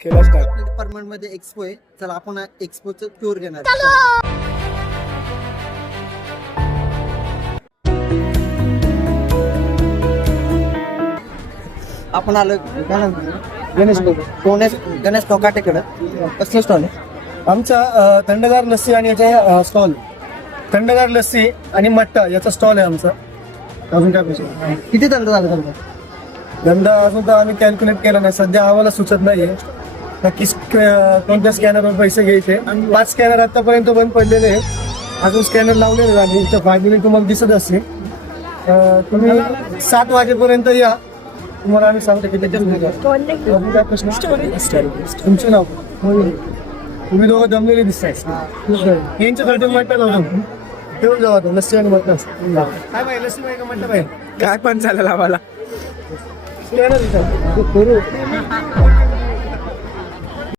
केला start. Department मध्ये expo आहे. चला आपण एक्सपोचं टूर घेणार. आपण आलो गणेश टोकाटेकडे. कसलं स्टॉल आहे? आमचा थंडगार लस्सी आणि याचा स्टॉल. थंडगार लस्सी आणि मट्टा याचा स्टॉल आहे आमचा. अजून काय पैसे किती धंदा झाला तुमचा? धंदा अजून तर आम्ही कॅल्क्युलेट केला नाही. सध्या आम्हाला सुचत नाहीये नक्की कोणत्या स्कॅनरवर पैसे घ्यायचे. 5 स्कॅनर आतापर्यंत बंद पडलेले आहेत. अजून स्कॅनर लावलेले आणि इथं फायनली तुम्हाला दिसत असते. तुम्ही 7 वाजेपर्यंत या. तुम्हाला आम्ही सांगतो किती काय प्रश्न. तुमचं नाव? तुम्ही दोघं जमलेले दिसताय. यांच्यासाठी म्हटलं नव्हतं. ठेवून जाऊ आता लस्सी आणि म्हटलं काय पाहिजे. लस्सी पाहिजे का म्हटलं पाहिजे. काय पण चालेल आम्हाला. स्कॅनर